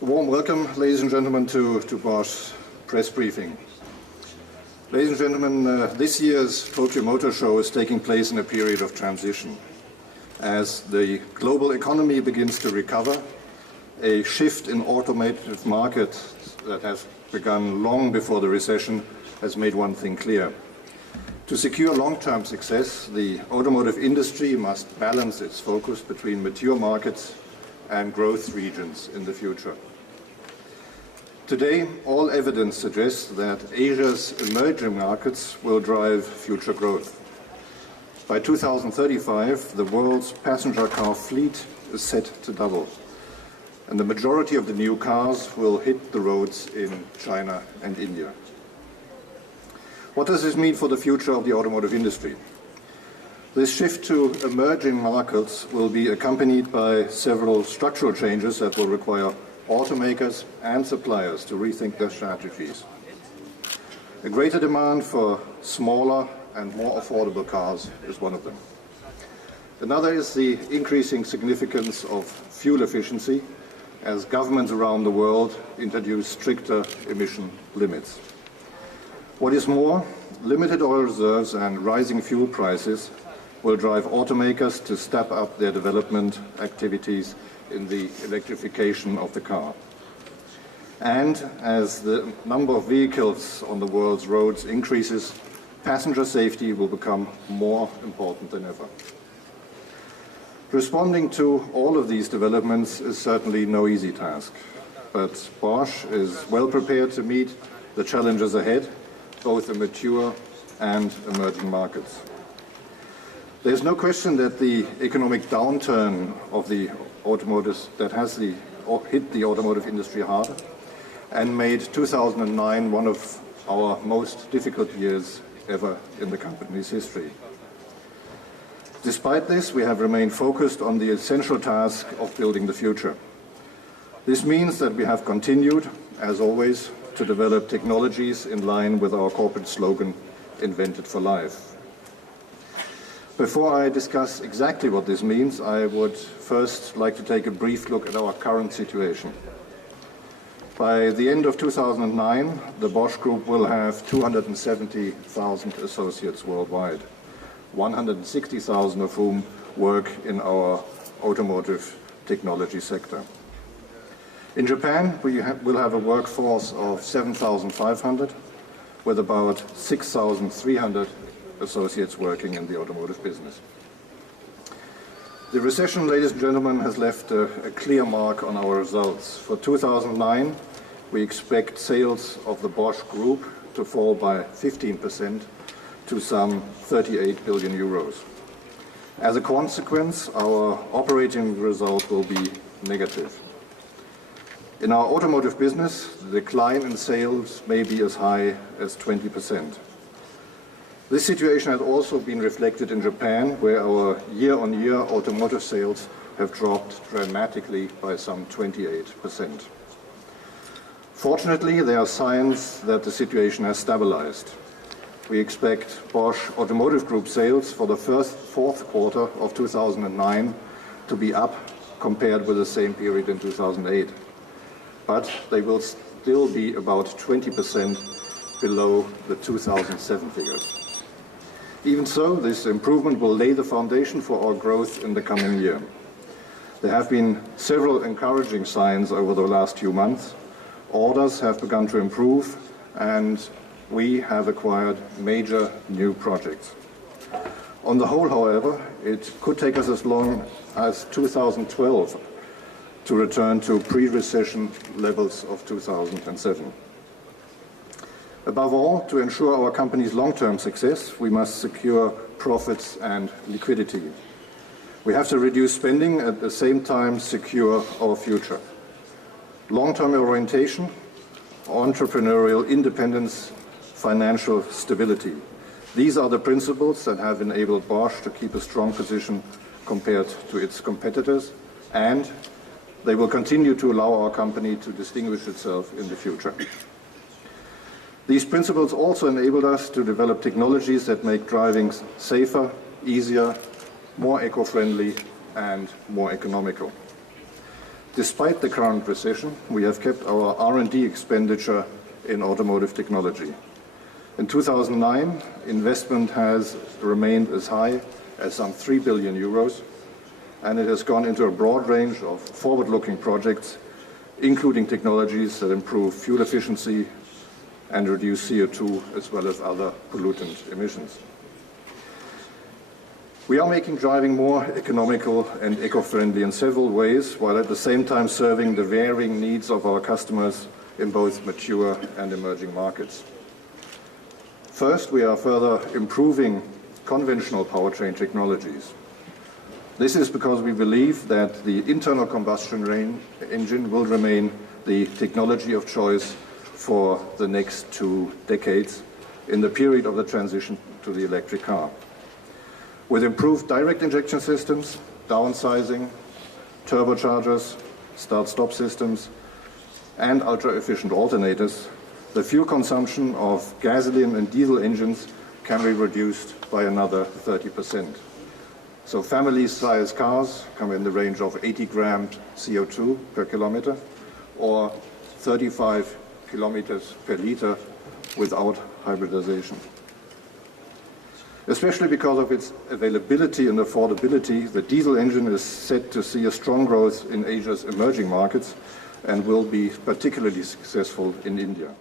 A warm welcome, ladies and gentlemen, to BOSCH press briefing. Ladies and gentlemen, this year's Tokyo Motor Show is taking place in a period of transition. As the global economy begins to recover, a shift in automotive market that has begun long before the recession has made one thing clear. To secure long-term success, the automotive industry must balance its focus between mature markets and growth regions in the future. Today, all evidence suggests that Asia's emerging markets will drive future growth. By 2035, the world's passenger car fleet is set to double, and the majority of the new cars will hit the roads in China and India. What does this mean for the future of the automotive industry? This shift to emerging markets will be accompanied by several structural changes that will require automakers and suppliers to rethink their strategies. A greater demand for smaller and more affordable cars is one of them. Another is the increasing significance of fuel efficiency as governments around the world introduce stricter emission limits. What is more, limited oil reserves and rising fuel prices will drive automakers to step up their development activities in the electrification of the car. And as the number of vehicles on the world's roads increases, passenger safety will become more important than ever. Responding to all of these developments is certainly no easy task, but Bosch is well prepared to meet the challenges ahead, both in mature and emerging markets. There's no question that the economic downturn of the automotive that has hit the automotive industry hard and made 2009 one of our most difficult years ever in the company's history. Despite this, we have remained focused on the essential task of building the future. This means that we have continued, as always, to develop technologies in line with our corporate slogan, Invented for Life. Before I discuss exactly what this means, I would first like to take a brief look at our current situation. By the end of 2009, the Bosch Group will have 270,000 associates worldwide, 160,000 of whom work in our automotive technology sector. In Japan, we will have a workforce of 7,500, with about 6,300 associates working in the automotive business. The recession, ladies and gentlemen, has left a clear mark on our results. For 2009, we expect sales of the Bosch Group to fall by 15% to some 38 billion euros. As a consequence, our operating result will be negative. In our automotive business, the decline in sales may be as high as 20%. This situation has also been reflected in Japan, where our year-on-year automotive sales have dropped dramatically by some 28%. Fortunately, there are signs that the situation has stabilized. We expect Bosch Automotive Group sales for the fourth quarter of 2009 to be up compared with the same period in 2008. But they will still be about 20% below the 2007 figures. Even so, this improvement will lay the foundation for our growth in the coming year. There have been several encouraging signs over the last few months. Orders have begun to improve, and we have acquired major new projects. On the whole, however, it could take us as long as 2012 to return to pre-recession levels of 2007. Above all, to ensure our company's long-term success, we must secure profits and liquidity. We have to reduce spending, at the same time secure our future. Long-term orientation, entrepreneurial independence, financial stability. These are the principles that have enabled Bosch to keep a strong position compared to its competitors, and they will continue to allow our company to distinguish itself in the future. These principles also enabled us to develop technologies that make driving safer, easier, more eco-friendly, and more economical. Despite the current recession, we have kept our R&D expenditure in automotive technology. In 2009, investment has remained as high as some 3 billion euros, and it has gone into a broad range of forward-looking projects, including technologies that improve fuel efficiency and reduce CO2 as well as other pollutant emissions. We are making driving more economical and eco-friendly in several ways, while at the same time serving the varying needs of our customers in both mature and emerging markets. First, we are further improving conventional powertrain technologies. This is because we believe that the internal combustion engine will remain the technology of choice for the next 2 decades in the period of the transition to the electric car. With improved direct injection systems, downsizing, turbochargers, start-stop systems, and ultra-efficient alternators, the fuel consumption of gasoline and diesel engines can be reduced by another 30%. So family-size cars come in the range of 80 grams CO2 per kilometer, or 35 kilometers per liter without hybridization. Especially because of its availability and affordability, the diesel engine is set to see a strong growth in Asia's emerging markets and will be particularly successful in India.